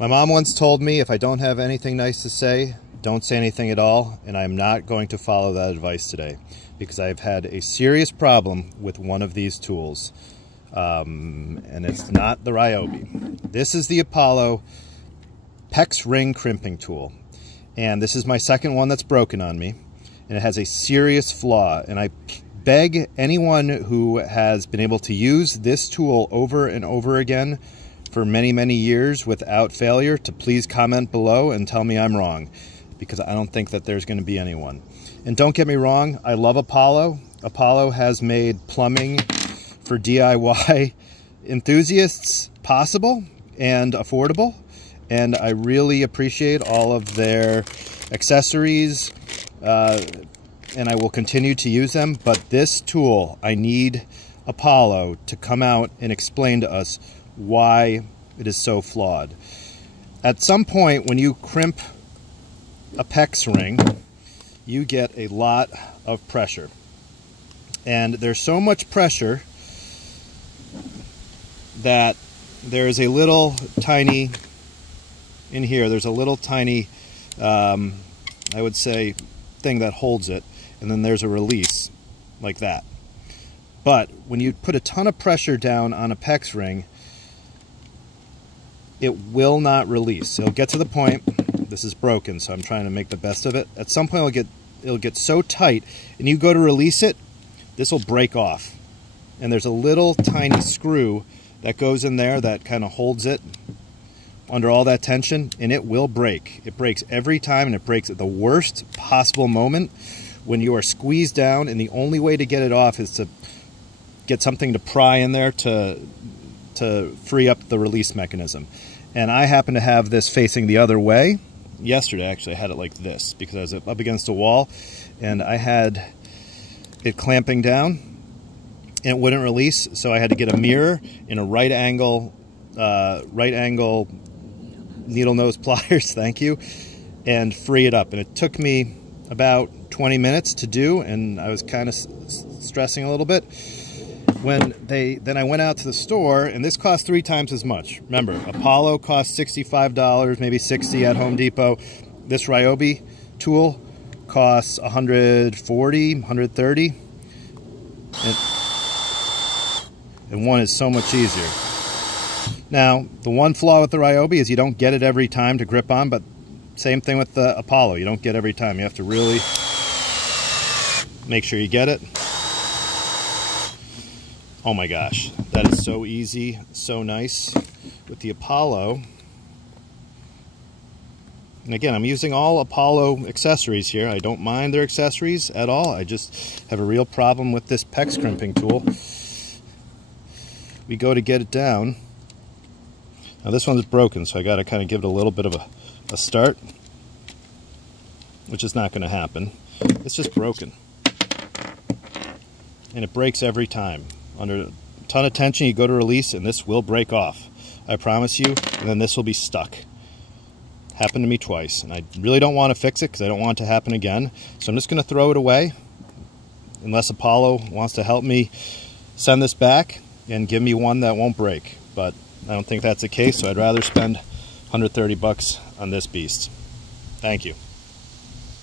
My mom once told me if I don't have anything nice to say, don't say anything at all, and I'm not going to follow that advice today because I've had a serious problem with one of these tools, and it's not the Ryobi. This is the Apollo Pex Ring Crimping Tool, and this is my second one that's broken on me, and it has a serious flaw, and I beg anyone who has been able to use this tool over and over again for many, many years without failure to please comment below and tell me I'm wrong, because I don't think that there's going to be anyone. And don't get me wrong, I love Apollo. Apollo has made plumbing for DIY enthusiasts possible and affordable, and I really appreciate all of their accessories, and I will continue to use them. But this tool, I need Apollo to come out and explain to us why it is so flawed. At some point when you crimp a PEX ring, you get a lot of pressure. And there's so much pressure that there's a little tiny, in here, there's a little tiny, I would say, thing that holds it, and then there's a release, like that. But when you put a ton of pressure down on a PEX ring, it will not release. It'll get to the point, this is broken, so I'm trying to make the best of it. At some point it'll get so tight, and you go to release it, this will break off. And there's a little tiny screw that goes in there that kind of holds it under all that tension, and it will break. It breaks every time, and it breaks at the worst possible moment when you are squeezed down, and the only way to get it off is to get something to pry in there to free up the release mechanism. And I happen to have this facing the other way. Yesterday, actually, I had it like this because I was up against a wall, and I had it clamping down, and it wouldn't release, so I had to get a mirror in a right angle needle nose pliers, thank you, and free it up. And it took me about 20 minutes to do, and I was kind of stressing a little bit. Then I went out to the store, and this cost 3 times as much. Remember, Apollo cost $65, maybe $60 at Home Depot. This Ryobi tool costs $140, $130, and one is so much easier. Now, the one flaw with the Ryobi is you don't get it every time to grip on, but same thing with the Apollo. You don't get every time. You have to really make sure you get it. Oh my gosh, that is so easy, so nice. With the Apollo, and again, I'm using all Apollo accessories here. I don't mind their accessories at all. I just have a real problem with this PEX crimping tool. We go to get it down. Now this one's broken, so I got to kind of give it a little bit of a start, which is not going to happen. It's just broken. And it breaks every time. Under a ton of tension, you go to release, and this will break off. I promise you, and then this will be stuck. Happened to me twice, and I really don't want to fix it because I don't want it to happen again. So I'm just going to throw it away, unless Apollo wants to help me send this back and give me one that won't break. But I don't think that's the case, so I'd rather spend $130 on this beast. Thank you.